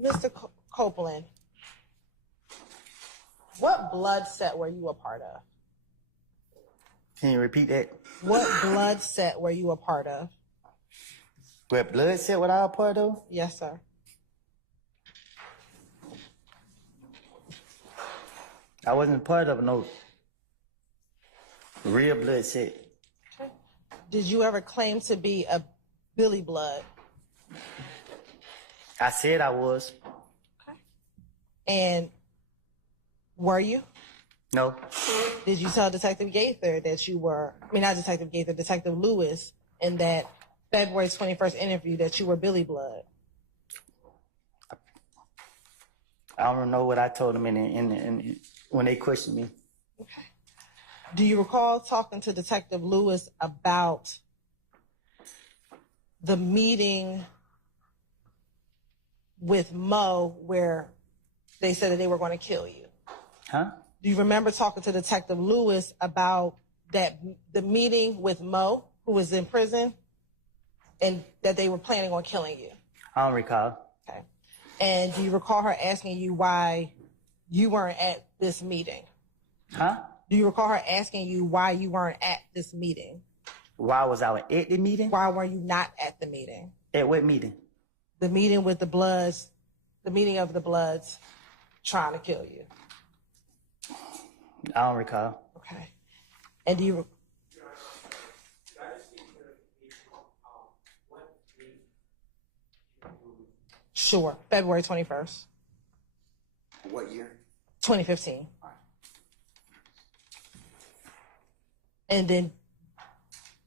Mr. Copeland, what blood set were you a part of? Can you repeat that? What blood set were you a part of? What blood set what I was part of? Yes, sir. I wasn't part of no real blood set. Okay. Did you ever claim to be a Billy Blood? I said I was. Okay. And were you? No. Did you tell Detective Gaither that you were, not Detective Gaither, Detective Lewis, in that February 21st interview that you were Billy Blood? I don't know what I told them in when they questioned me. Okay. Do you recall talking to Detective Lewis about the meeting with Mo where they said that they were going to kill you? Huh? Do you remember talking to Detective Lewis about the meeting with Mo, who was in prison, and that they were planning on killing you? I don't recall. Okay. And do you recall her asking you why you weren't at this meeting? Huh? Do you recall her asking you why you weren't at this meeting? Why was I at the meeting? Why were you not at the meeting? At what meeting? The meeting with the Bloods, the meeting of the Bloods trying to kill you. I don't recall. Okay. And do you... Sure. February 21st. What year? 2015. And then,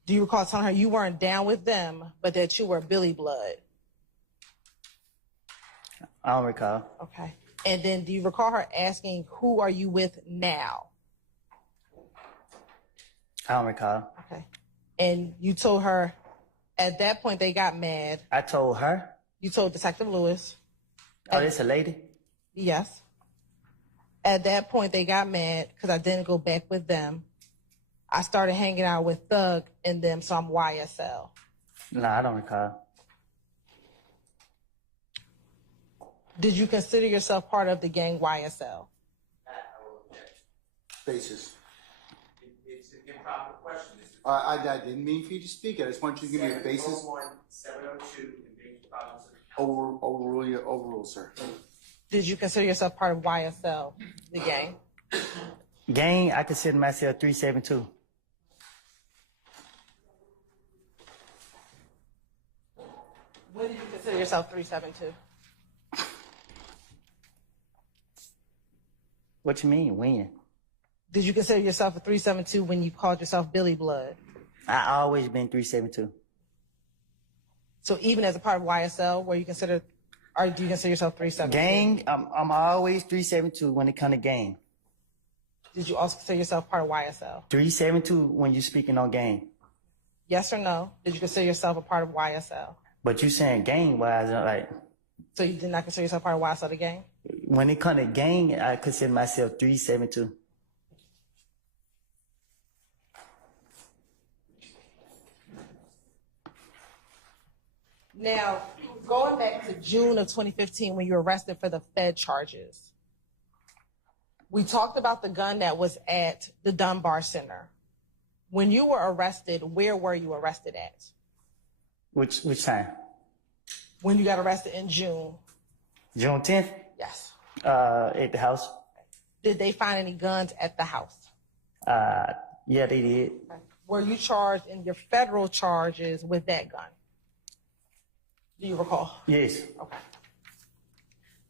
do you recall telling her you weren't down with them, but that you were Billy Blood? I don't recall. Okay. And then, do you recall her asking, who are you with now? I don't recall. Okay. And you told her, at that point, they got mad. I told her. You told Detective Lewis. Oh, this a lady? Yes. At that point, they got mad because I didn't go back with them. I started hanging out with Thug and them, so I'm YSL. No, I don't recall. Did you consider yourself part of the gang YSL? Basis. It's an improper question. I didn't mean for you to speak it. I just want you to give me a basis. 702 in Bates Province. Overrule, sir. Did you consider yourself part of YSL, the gang? Gang, I consider myself 372. When did you consider yourself 372? What you mean, when? Did you consider yourself a 372 when you called yourself Billy Blood? I always been 372. So even as a part of YSL, do you consider yourself 372? Gang, I'm always 372 when it come to gang. Did you also consider yourself part of YSL? 372 when you speaking on gang. Yes or no? Did you consider yourself a part of YSL? But you saying gang wise, like. So you did not consider yourself part of YSL, the gang? When it come to gang, I consider myself 372. Now, going back to June of 2015 when you were arrested for the Fed charges, we talked about the gun that was at the Dunbar Center. When you were arrested, where were you arrested at? Which time? When you got arrested in June. June 10th? Yes. At the house. Did they find any guns at the house? Yeah, they did. Okay. Were you charged in your federal charges with that gun? Do you recall? Yes. Okay.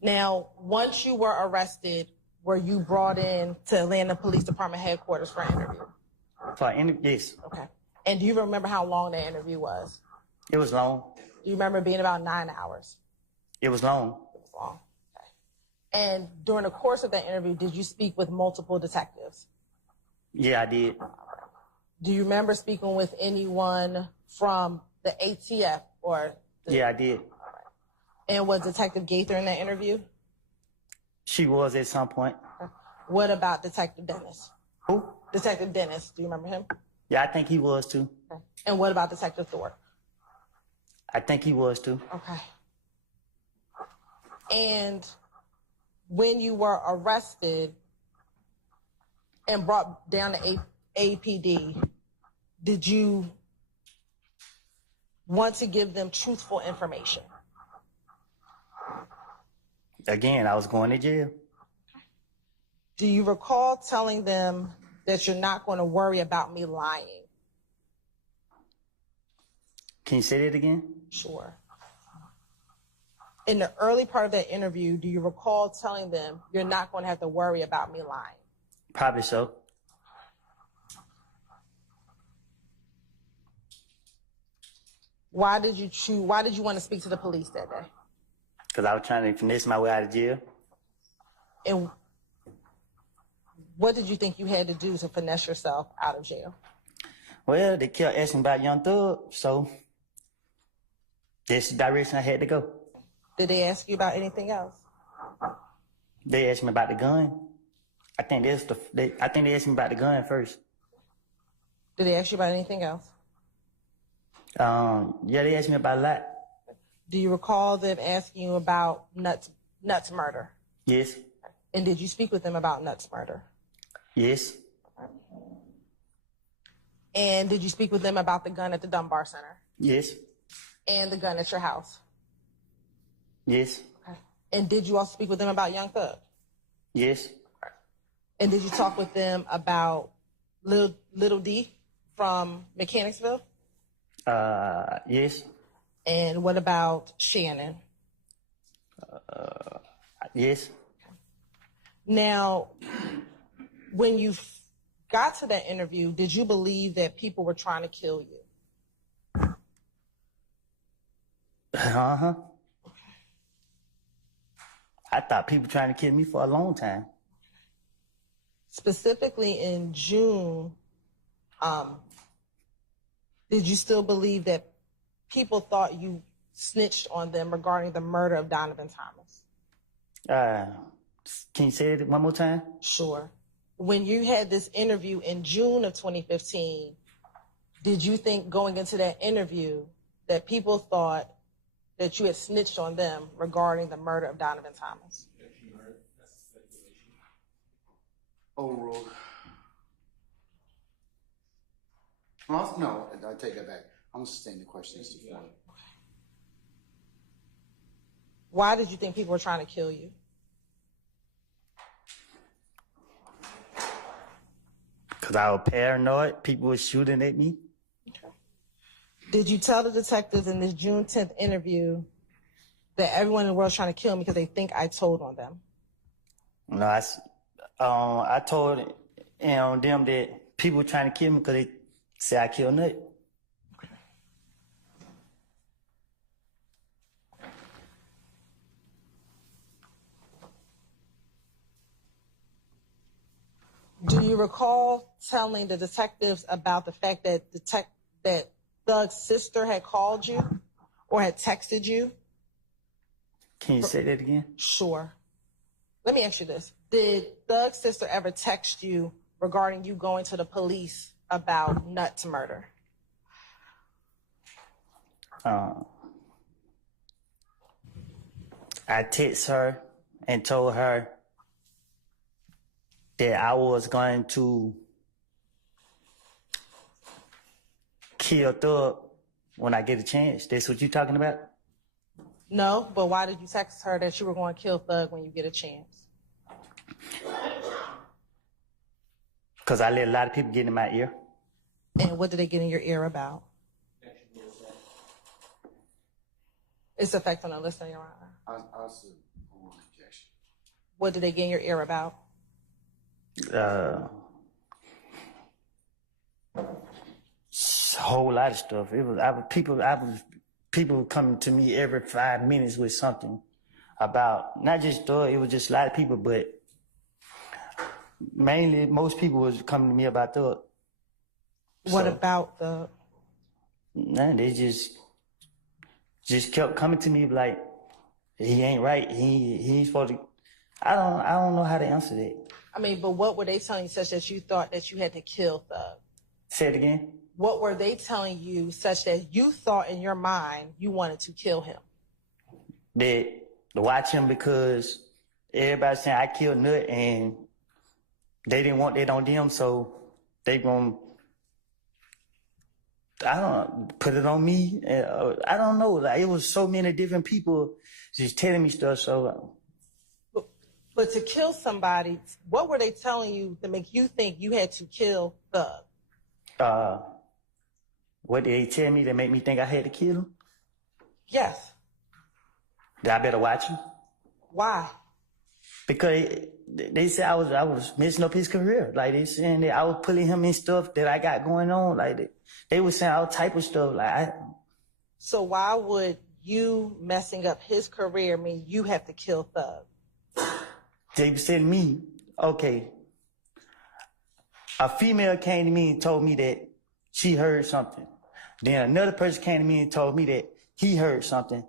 Now, once you were arrested, were you brought in to Atlanta Police Department headquarters for an interview? Yes. Okay. And do you remember how long that interview was? It was long. Do you remember being about 9 hours? It was long. It was long. Okay. And during the course of that interview, did you speak with multiple detectives? Yeah, I did. Do you remember speaking with anyone from the ATF or? Yeah, I did. And was Detective Gaither in that interview? She was at some point. What about Detective Dennis? Who? Detective Dennis. Do you remember him? Yeah, I think he was too. Okay. And what about Detective Thorpe? I think he was too. Okay. And when you were arrested and brought down to APD, did you want to give them truthful information? Again, I was going to jail. Do you recall telling them that you're not going to worry about me lying? Can you say that again? Sure. In the early part of that interview, do you recall telling them you're not going to have to worry about me lying? Probably so. Why did you want to speak to the police that day? Because I was trying to finesse my way out of jail. And what did you think you had to do to finesse yourself out of jail? Well, they kept asking about Young Thug, so that's the direction I had to go. Did they ask you about anything else? They asked me about the gun. I think they asked me about the gun first. Did they ask you about anything else? Yeah, they asked me about a lot. Do you recall them asking you about Nuts murder? Yes. And did you speak with them about Nuts murder? Yes. And did you speak with them about the gun at the Dunbar Center? Yes. And the gun at your house? Yes. Okay. And did you also speak with them about Young Thug? Yes. And did you talk with them about Little D from Mechanicsville? Yes. And what about Shannon? Yes. Now, when you got to that interview, did you believe that people were trying to kill you? Uh-huh. I thought people trying to kill me for a long time. Specifically in June, did you still believe that people thought you snitched on them regarding the murder of Donovan Thomas? Can you say it one more time? Sure. When you had this interview in June of 2015, did you think going into that interview that people thought that you had snitched on them regarding the murder of Donovan Thomas? Overruled. Well, no, I take that back. I'm sustain the question as to why. Why did you think people were trying to kill you? Because I was paranoid. People were shooting at me. Okay. Did you tell the detectives in this June 10th interview that everyone in the world is trying to kill me because they think I told on them? No, I told them that people were trying to kill me because they said I killed Nut. Do you recall telling the detectives about the fact that that Thug's sister had called you or had texted you? Can you say that again? Sure. Let me ask you this. Did Thug's sister ever text you regarding you going to the police about Nuts murder? I texted her and told her that I was going to kill Thug when I get a chance. That's what you talking about? No, but why did you text her that you were going to kill Thug when you get a chance? Because I let a lot of people get in my ear. And what did they get in your ear about? Its effect on the listener, Your Honor. I'll see. Objection. What did they get in your ear about? A whole lot of stuff. People coming to me every 5 minutes with something about not just Thug. It was just a lot of people, but mainly most people was coming to me about Thug. What about the? Nah, they just kept coming to me like he ain't right. He ain't supposed to. I don't know how to answer that. I mean, but what were they telling you such that you thought that you had to kill Thug? Say it again. What were they telling you such that you thought in your mind you wanted to kill him? That watch him because everybody saying I killed Nut and they didn't want that on them, so they gonna, I don't put it on me. I don't know. Like, it was so many different people just telling me stuff. So, But to kill somebody, what were they telling you to make you think you had to kill Thug? what did they tell me that make me think I had to kill him? Yes. That I better watch him? Why? Because they said I was messing up his career. Like, they saying that I was pulling him in stuff that I got going on. Like, they were saying all type of stuff. Like, So why would you messing up his career mean you have to kill Thug? they said to me, okay, a female came to me and told me that she heard something. Then another person came to me and told me that he heard something.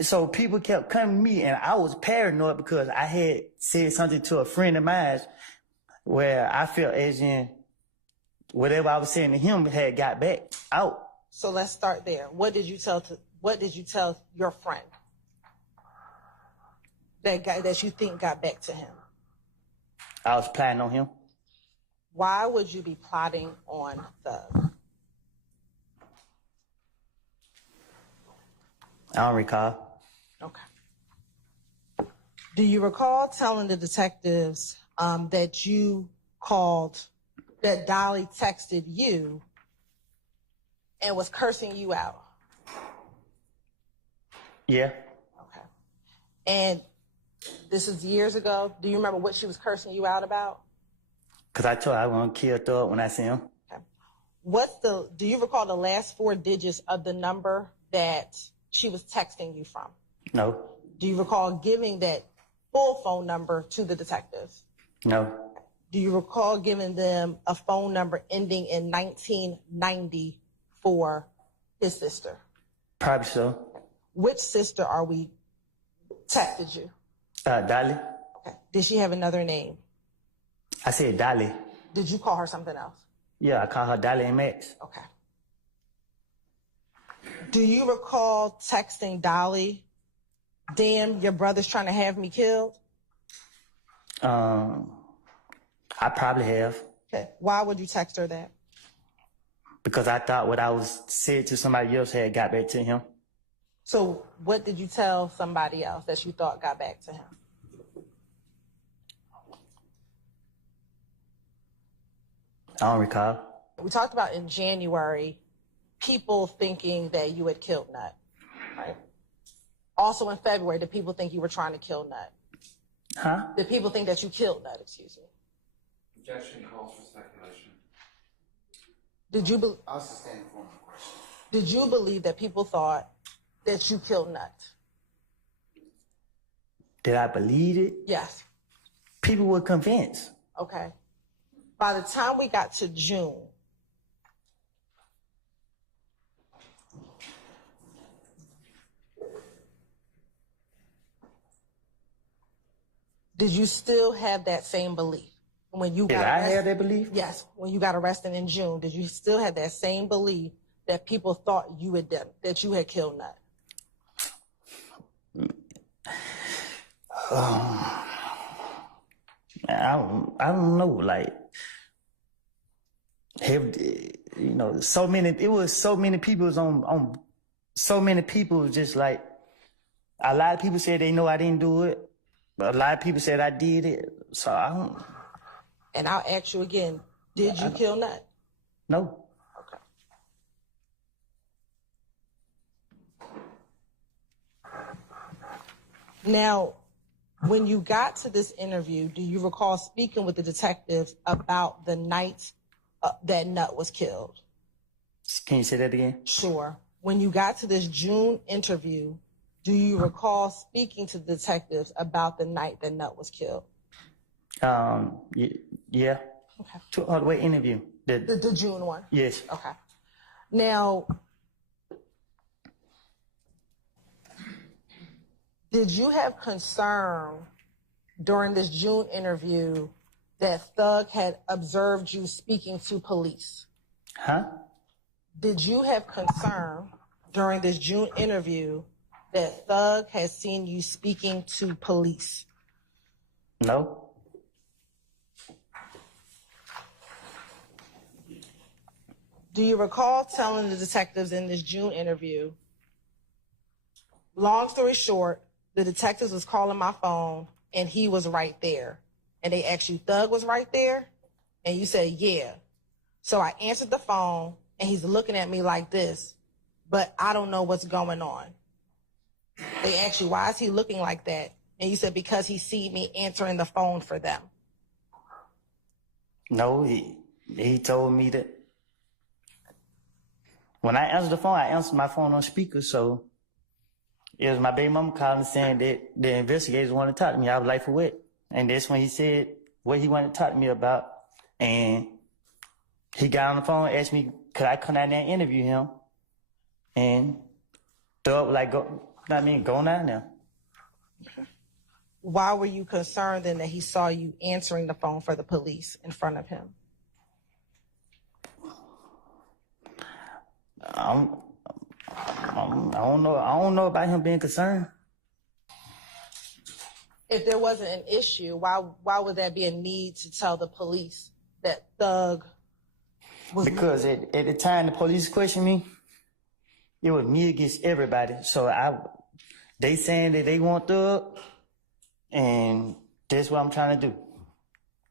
So people kept coming to me, and I was paranoid because I had said something to a friend of mine where I felt as in whatever I was saying to him had got back out. So let's start there. What did you tell your friend that you think got back to him? I was planning on him. Why would you be plotting on Thug? I don't recall. Okay. Do you recall telling the detectives that you called, that Dolly texted you and was cursing you out? Yeah. Okay. And this is years ago. Do you remember what she was cursing you out about? Because I told her I was going to kill Thug when I see him. Okay. Do you recall the last 4 digits of the number that she was texting you from? No. Do you recall giving that full phone number to the detectives? No. Do you recall giving them a phone number ending in 1990 for his sister? Probably so. Which sister are we texted you? Dolly. Okay. Did she have another name? I said Dolly. Did you call her something else? Yeah, I call her Dolly and Max. Okay. Do you recall texting Dolly, damn, your brother's trying to have me killed? I probably have. Okay. Why would you text her that? Because I thought what I was said to somebody else had got back to him. So what did you tell somebody else that you thought got back to him? I don't recall. We talked about in January, people thinking that you had killed Nut, right? Also in February, did people think you were trying to kill Nut? Huh? Did people think that you killed Nut, excuse me? Objection calls for speculation. I'll sustain the form of the question. Did you believe that people thought that you killed Nut? Did I believe it? Yes. People were convinced. Okay. By the time we got to June, did you still have that same belief? When you Did got I arrested? have that belief? Yes. When you got arrested in June, did you still have that same belief that people thought you had done, that you had killed Nut? I don't know, like, so many people on so many people just like, a lot of people said they know I didn't do it, but a lot of people said I did it, so I don't. And I'll ask you again, did you kill Nut? No. Okay. Now, when you got to this interview, do you recall speaking with the detectives about the night that Nut was killed? Can you say that again? Sure. When you got to this June interview, do you recall speaking to the detectives about the night that Nut was killed? Yeah. Okay. All the way interview. The June one? Yes. Okay. Now, did you have concern during this June interview that Thug had observed you speaking to police? Huh? Did you have concern during this June interview that Thug has seen you speaking to police? No. Do you recall telling the detectives in this June interview, long story short, the detectives was calling my phone and he was right there. And they asked you, Thug was right there? And you said, yeah. So I answered the phone and he's looking at me like this, but I don't know what's going on. They asked you, why is he looking like that? And you said, because he see me answering the phone for them. No, he told me that when I answered the phone, I answered my phone on speaker, so it was my baby mama calling saying that the investigators wanted to talk to me. I was like, for what? And that's when he said what he wanted to talk to me about. And he got on the phone and asked me, could I come down there and interview him? And Thug was like, go down there. Why were you concerned then that he saw you answering the phone for the police in front of him? I don't know about him being concerned. If there wasn't an issue, why would there be a need to tell the police that Thug was? Because at the time the police questioned me, it was me against everybody. So they saying that they want Thug, and that's what I'm trying to do.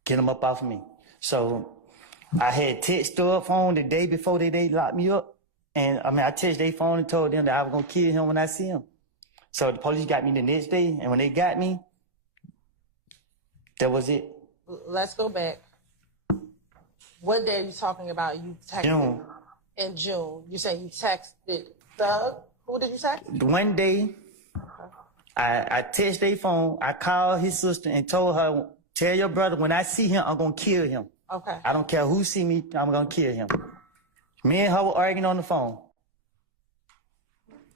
Get them up off of me. So I had text Thug phone the day before they locked me up. And I texted their phone and told them that I was gonna kill him when I see him. So the police got me the next day, and when they got me, that was it. Let's go back. What day are you talking about? You texted June. In June. You say you texted Thug. Who did you text? One day, I texted their phone. I called his sister and told her, tell your brother when I see him, I'm gonna kill him. Okay. I don't care who see me, I'm gonna kill him. Me and her were arguing on the phone.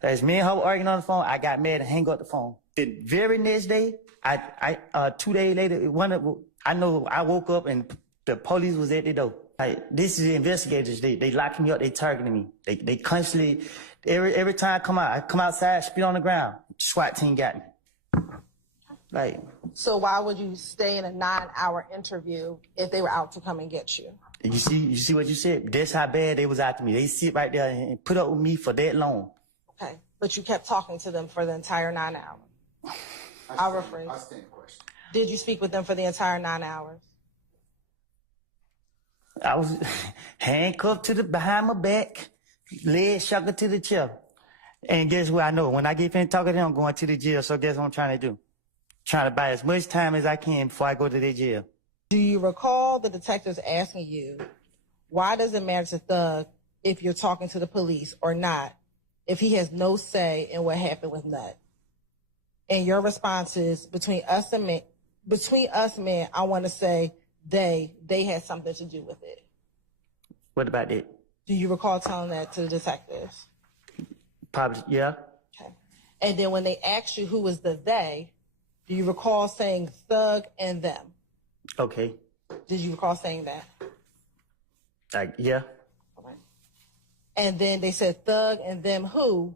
As me and her were arguing on the phone, I got mad and hang up the phone. The very next day, 2 days later, I know I woke up and the police was at the door. Like, this is the investigators. They locking me up. They targeting me. They constantly, every time I come outside, spit on the ground. SWAT team got me. Like. So why would you stay in a 9-hour interview if they were out to come and get you? You see what you said? That's how bad they was after me. They sit right there and put up with me for that long. Okay, but you kept talking to them for the entire 9 hours. I'll rephrase. I stand question. Did you speak with them for the entire 9 hours? I was handcuffed behind my back, legs shackled to the chair. And guess what I know? When I get finished talking to them, I'm going to the jail. So guess what I'm trying to do? Trying to buy as much time as I can before I go to the jail. Do you recall the detectives asking you, why does it matter to Thug if you're talking to the police or not, if he has no say in what happened with Nut? And your response is, between us men, I want to say they had something to do with it. What about that? Do you recall telling that to the detectives? Probably, yeah. Okay. And then when they asked you who was the they, do you recall saying Thug and them? Okay. Did you recall saying that? Yeah. All right. And then they said Thug and them who?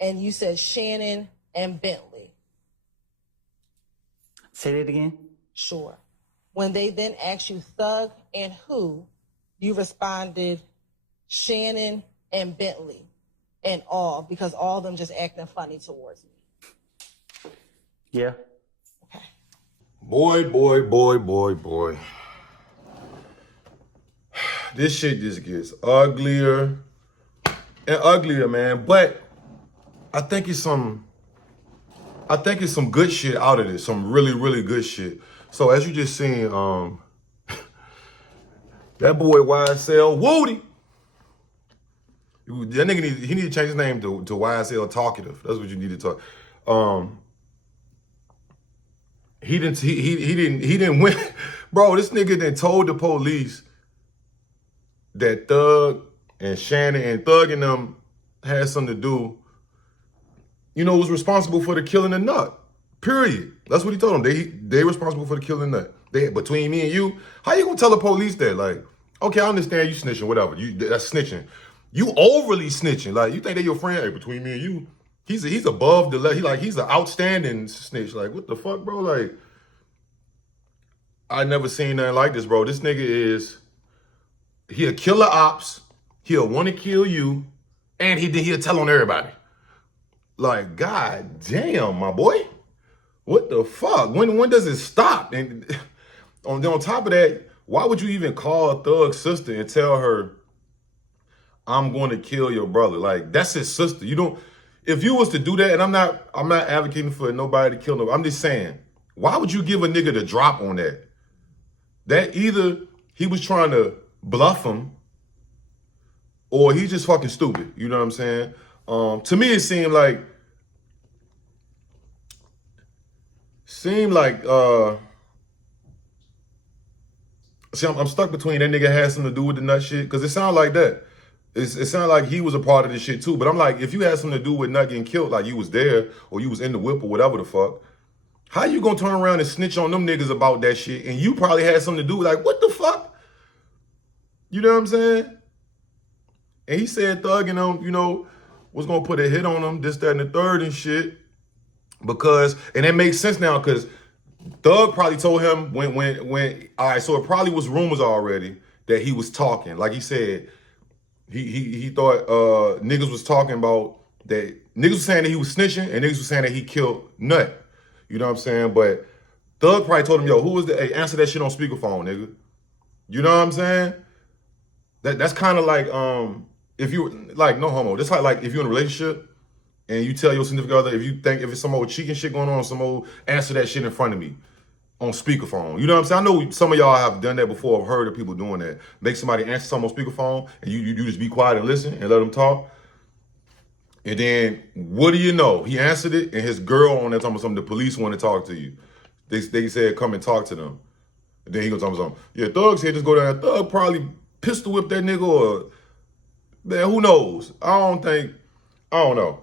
And you said Shannon and Bentley. Say that again? Sure. When they then asked you Thug and who, you responded Shannon and Bentley and all, because all of them just acting funny towards me. Yeah. Okay. Boy. This shit just gets uglier and uglier, man. But I think it's some good shit out of this. Some really, really good shit. So as you just seen, that boy YSL Woody. That nigga he need to change his name to YSL Talkative. That's what you need to talk. He didn't win. Bro, this nigga then told the police that Thug and Shannon and Thug and them had something to do, was responsible for the killing of Nut. Period. That's what he told them. They responsible for the killing of Nut. Between me and you, how you gonna tell the police that? Like, okay, I understand you snitching, whatever. That's snitching. You overly snitching. Like, you think they your friend? Hey, between me and you, He's above the level. He's an outstanding snitch. Like, what the fuck, bro? Like, I never seen nothing like this, bro. This nigga he'll kill the ops, he'll want to kill you, and he'll tell on everybody. Like, god damn, my boy. What the fuck? When does it stop? And on top of that, why would you even call Thug's sister and tell her, I'm going to kill your brother? Like, that's his sister. You don't. If you was to do that, and I'm not advocating for nobody to kill nobody. I'm just saying, why would you give a nigga the drop on that? That either he was trying to bluff him, or he's just fucking stupid. You know what I'm saying? To me, it seemed like see, I'm stuck between that nigga had something to do with the nut shit, because it sounded like that. It sounded like he was a part of this shit too. But I'm like, if you had something to do with Nut getting killed, like you was there or you was in the whip or whatever the fuck, how you gonna turn around and snitch on them niggas about that shit? And you probably had something to do with, like, what the fuck? You know what I'm saying? And he said Thug and them, was gonna put a hit on him, this, that, and the third and shit. Because, and that makes sense now, because Thug probably told him when, all right, so it probably was rumors already that he was talking. Like he said, he thought niggas was talking about that. Niggas was saying that he was snitching, and niggas was saying that he killed Nut. You know what I'm saying? But Thug probably told him, yo, who was the, hey, answer that shit on speakerphone, nigga. You know what I'm saying? That's kind of like, if you, like, no homo. That's like if you're in a relationship and you tell your significant other, if it's some old cheating shit going on, some old, answer that shit in front of me on speakerphone. You know what I'm saying? I know some of y'all have done that before. I've heard of people doing that. Make somebody answer something on speakerphone, and you just be quiet and listen and let them talk. And then, what do you know? He answered it, and his girl on there talking about something. The police want to talk to you. They said come and talk to them. And then he gonna talk about something. Yeah, Thug said just go down. Thug probably pistol whip that nigga, or man, who knows? I don't know.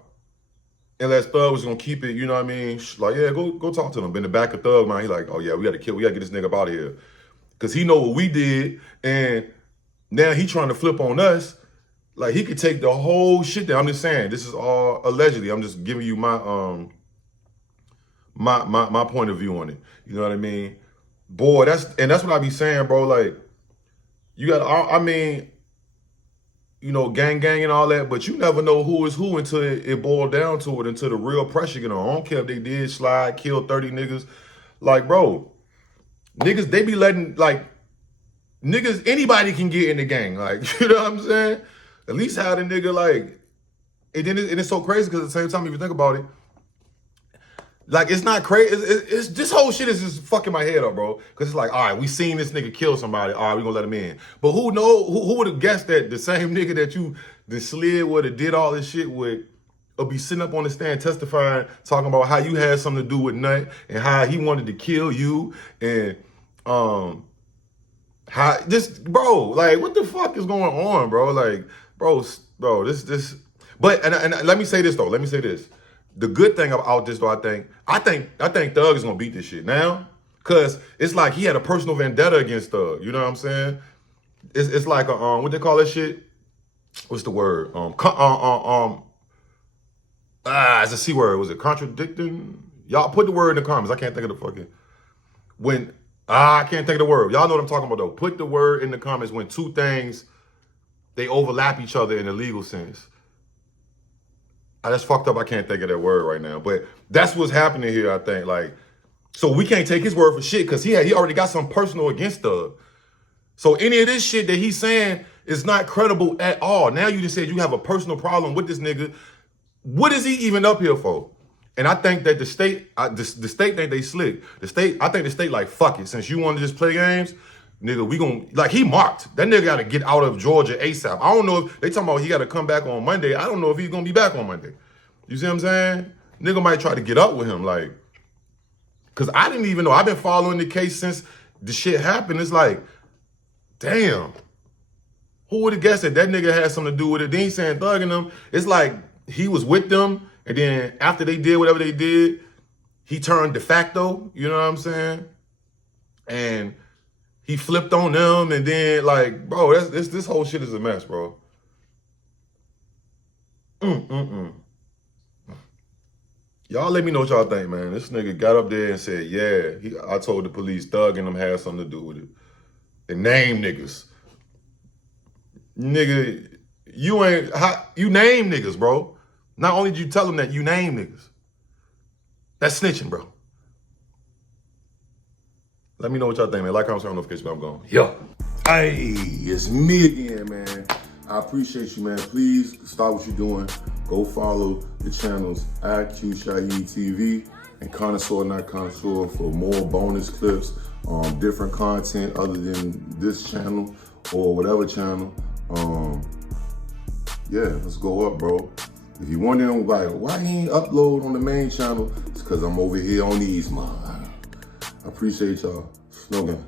Unless Thug was gonna keep it, you know what I mean? Like, yeah, go talk to them. In the back of Thug mind, he like, oh yeah, we gotta get this nigga up out of here. Cause he know what we did, and now he trying to flip on us. Like, he could take the whole shit down. I'm just saying, this is all allegedly. I'm just giving you my my point of view on it. You know what I mean? Boy, that's what I be saying, bro. Like, you got, I mean, gang and all that, but you never know who is who until it boiled down to it, until the real pressure get on. I don't care if they did slide, kill 30 niggas. Like, bro, niggas, they be letting, like, niggas, anybody can get in the gang. Like, you know what I'm saying? At least have the nigga, like, and then it's so crazy because at the same time, if you think about it, like, it's not crazy. It's this whole shit is just fucking my head up, bro. Because it's like, all right, we seen this nigga kill somebody. All right, we gonna let him in. But who would have guessed that the same nigga that you slid with or did all this shit with will be sitting up on the stand testifying, talking about how you had something to do with Nut and how he wanted to kill you, and how this, bro, like, what the fuck is going on, bro? Like, bro, this. But and let me say this though. Let me say this. The good thing about this though, I think Thug is gonna beat this shit now, cause it's like he had a personal vendetta against Thug. You know what I'm saying? It's like a what they call that shit? What's the word? It's a C word. Was it contradicting? Y'all put the word in the comments. I can't think of the fucking I can't think of the word. Y'all know what I'm talking about though. Put the word in the comments when two things they overlap each other in a legal sense. That's fucked up. I can't think of that word right now. But that's what's happening here, I think. Like, so we can't take his word for shit because he already got something personal against Thug. So any of this shit that he's saying is not credible at all. Now you just said you have a personal problem with this nigga. What is he even up here for? And I think that the state think they slick. I think the state like, fuck it. Since you want to just play games, nigga, we gonna, like, he marked. That nigga got to get out of Georgia ASAP. I don't know if they talking about he got to come back on Monday. I don't know if he's gonna be back on Monday. You see what I'm saying? Nigga might try to get up with him, like, cause I didn't even know. I've been following the case since the shit happened. It's like, damn, who would have guessed that nigga had something to do with it? Then he's saying Thug and them. It's like he was with them, and then after they did whatever they did, he turned de facto. You know what I'm saying? And he flipped on them, and then, like, bro, this whole shit is a mess, bro. Y'all let me know what y'all think, man. This nigga got up there and said, yeah, I told the police Thug and them had something to do with it. They name niggas. Nigga, you name niggas, bro. Not only did you tell them that, you name niggas. That's snitching, bro. Let me know what y'all think, man. Like, comment, turn notification, I'm gone. Yo. Hey, it's me again, man. I appreciate you, man. Please stop what you're doing. Go follow the channels IQ TV and Connoisseur Not Connoisseur for more bonus clips, different content other than this channel or whatever channel. Yeah, let's go up, bro. If you're wondering like why he ain't upload on the main channel, it's because I'm over here on these, man. I appreciate y'all. Slogan.